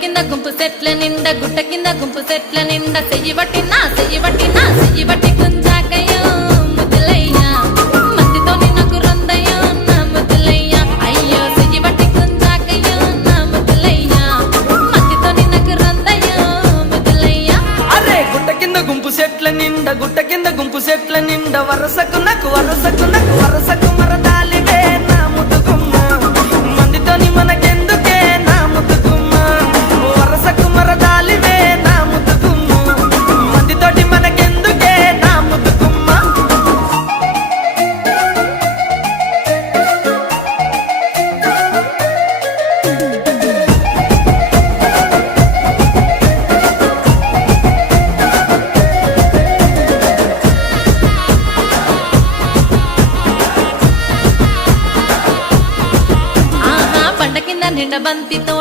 కింద గుంపు సెట్ల నిండా గుట్ట కింద గుంపు సెట్ల నిండా చెయ్యి బట్టి గుంజాకయ్యో ముద్దులయ్యా మందితో నాకు రొందయ్యో నా ముద్దులయ్యా అయ్యో చెయ్యి బట్టి గుంజాకయ్యో నా ముద్దులయ్యా మందితో నాకు రొందయ్యో ముద్దులయ్యా. అరే గుట్ట కింద గుంపు సెట్ల నిండా వరసకు మరదాలివే నా ముద్దుగుమ్మ మందితోని మనకెందుకే నా ముద్దుగుమ్మ వరసకు మరదాలివే నా ముద్దుగుమ్మ మందితోటి మనకెందుకే నా ముద్దుగుమ్మ. బండ కింద నిండ బంతితో